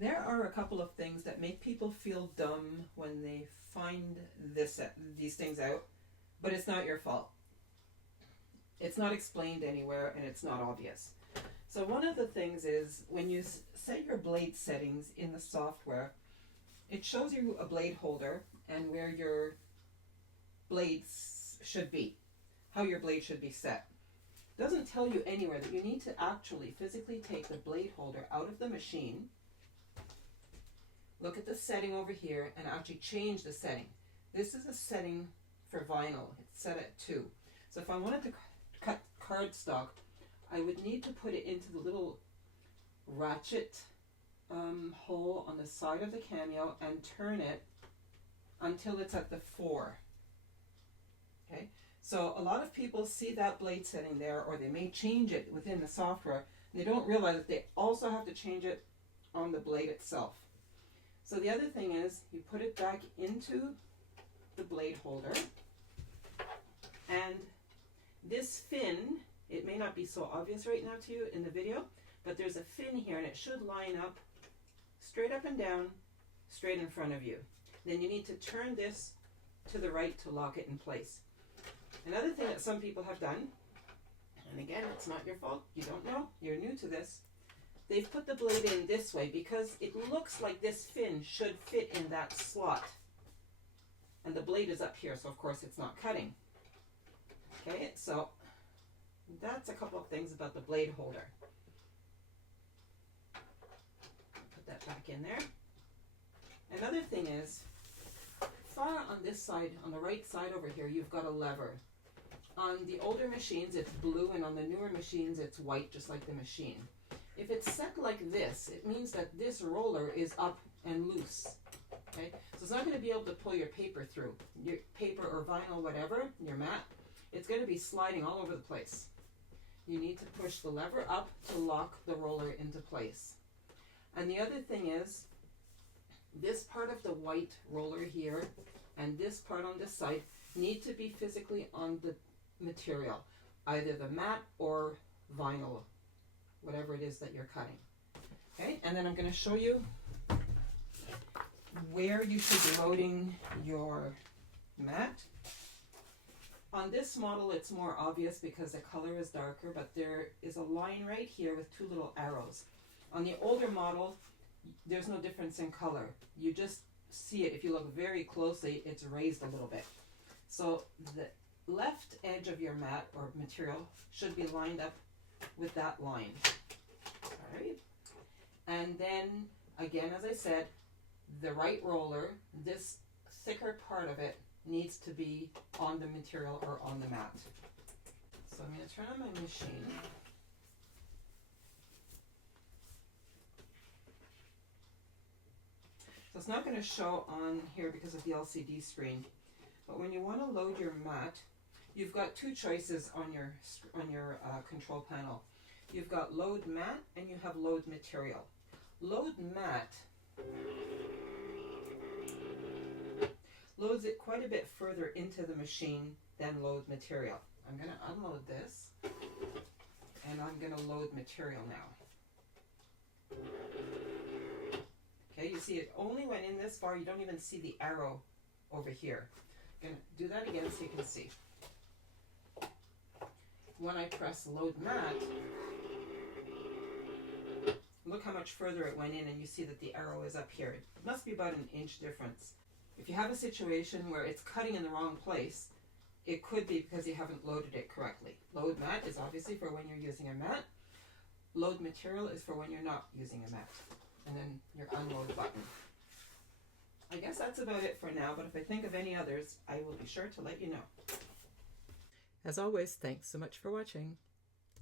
There are a couple of things that make people feel dumb when they find these things out, but it's not your fault. It's not explained anywhere and it's not obvious. So one of the things is when you set your blade settings in the software, it shows you a blade holder and where your blades should be, how your blade should be set. It doesn't tell you anywhere that you need to actually physically take the blade holder out of the machine, look at the setting over here, and actually change the setting. This is a setting for vinyl. It's set at 2. So if I wanted to cut cardstock, I would need to put it into the little ratchet hole on the side of the Cameo and turn it until it's at the 4. Okay, so a lot of people see that blade setting there, or they may change it within the software, and they don't realize that they also have to change it on the blade itself. So the other thing is you put it back into the blade holder, and this fin, it may not be so obvious right now to you in the video, but there's a fin here and it should line up straight up and down, straight in front of you. Then you need to turn this to the right to lock it in place. Another thing that some people have done, and again, it's not your fault, you don't know, you're new to this, they've put the blade in this way because it looks like this fin should fit in that slot. And the blade is up here, so of course it's not cutting. Okay, so that's a couple of things about the blade holder. Put that back in there. Another thing is, far on this side, on the right side over here, you've got a lever. On the older machines, it's blue, and on the newer machines, it's white, just like the machine. If it's set like this, it means that this roller is up and loose. Okay, so it's not going to be able to pull your paper through, your paper or vinyl, whatever, your mat. It's going to be sliding all over the place. You need to push the lever up to lock the roller into place. And the other thing is, this part of the white roller here and this part on this side need to be physically on the material, either the mat or vinyl, whatever it is that you're cutting. Okay, and then I'm going to show you where you should be loading your mat. On this model, it's more obvious because the color is darker, but there is a line right here with 2 little arrows. On the older model, there's no difference in color. You just see it. If you look very closely, it's raised a little bit. So the left edge of your mat or material should be lined up with that line. All right. And then, again, as I said, the right roller, this thicker part of it, needs to be on the material or on the mat. So I'm going to turn on my machine. So it's not going to show on here because of the LCD screen. But when you want to load your mat, you've got 2 choices on your control panel. You've got load mat and you have load material. Load mat loads it quite a bit further into the machine than load material. I'm going to unload this and I'm going to load material now. Okay, you see it only went in this far. You don't even see the arrow over here. I'm going to do that again so you can see. When I press load mat, look how much further it went in, and you see that the arrow is up here. It must be about an inch difference. If you have a situation where it's cutting in the wrong place, it could be because you haven't loaded it correctly. Load mat is obviously for when you're using a mat. Load material is for when you're not using a mat. And then your unload button. I guess that's about it for now, but if I think of any others, I will be sure to let you know. As always, thanks so much for watching.